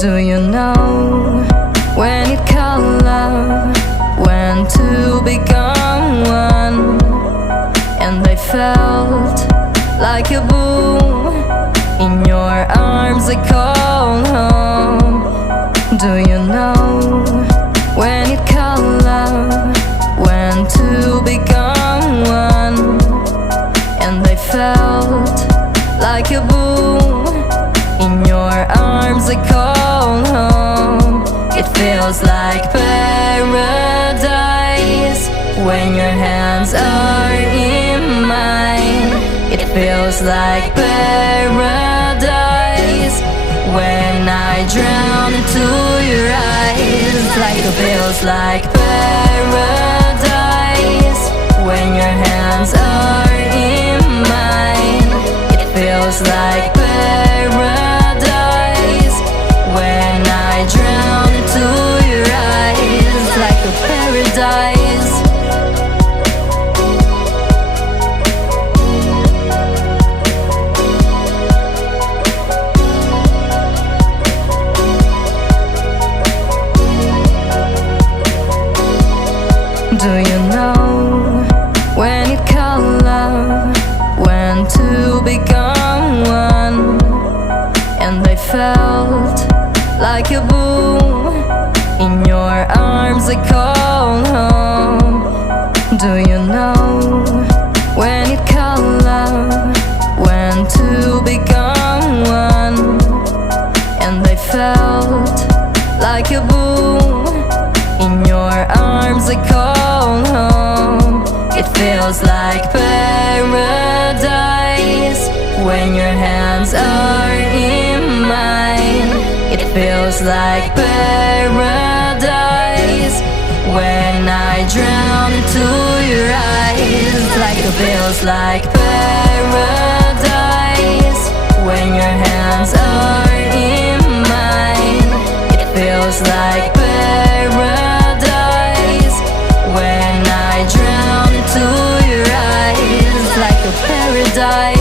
Do you know when it called love, when two become one, and I felt like a boom in your arms I call home. Do you know when it called love, when two become one, and I felt like a boom in your arms I call home. It feels like paradise when your hands are in mine. It feels like paradise when I drown into your eyes. Like it feels like paradise when your hands are in mine. It feels like paradise when I drown into your eyes. Like a paradise. Do you know when it called love, when two become one, and I felt like a boom in your arms I call home. Do you know when it called love, when two become one, and I felt like a boom in your arms I call home. It feels like paradise when your hands are in mine. It feels like paradise when I drown into your eyes. Like it feels like paradise when your hands are in mine. It feels like paradise when I drown into your eyes. Like a paradise.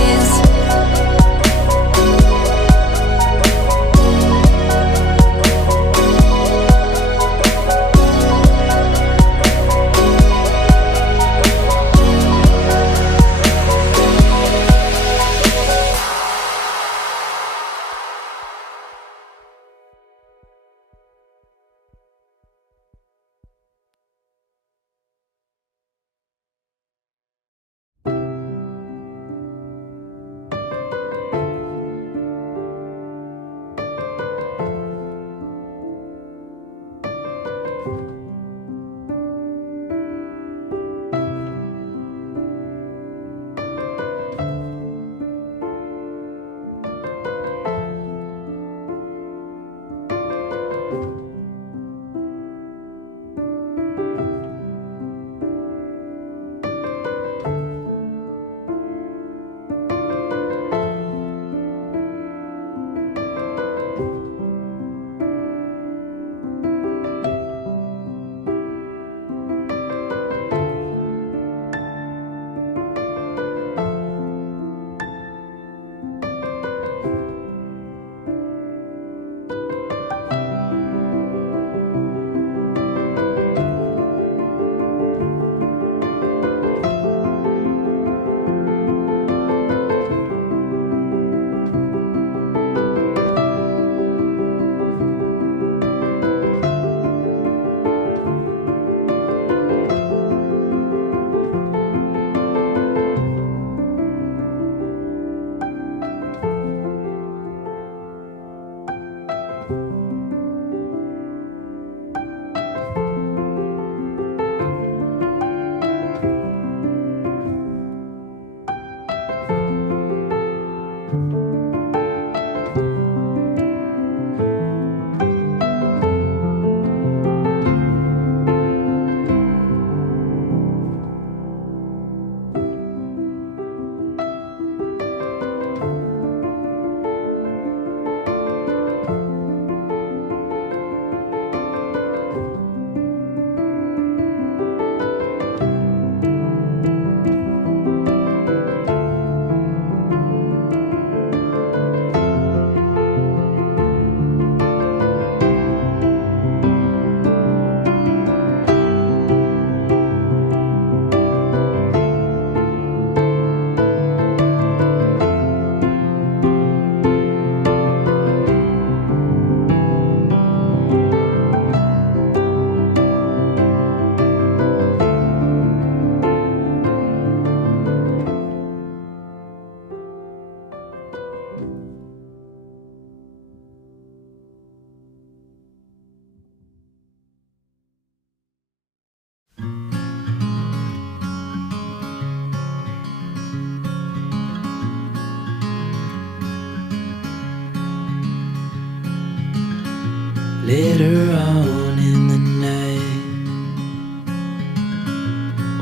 Later on in the night,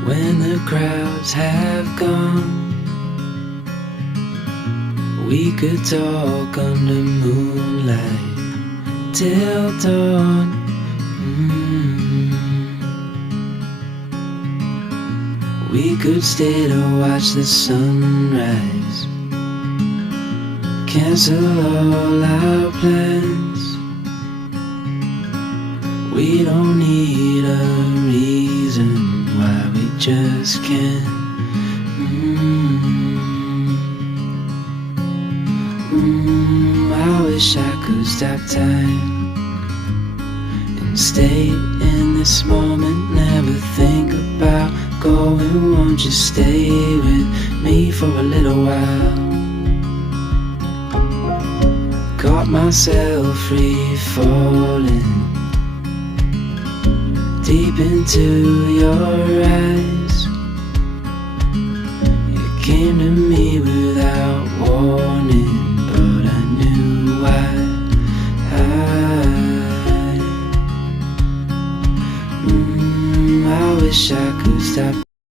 when the crowds have gone, we could talk under moonlight till dawn. We could stay to watch the sunrise, cancel all our plans. We don't need a reason why we just can't. I wish I could stop time and stay in this moment, never think about going. Won't you stay with me for a little while? Caught myself free falling deep into your eyes. You came to me without warning, but I knew why. I wish I could stop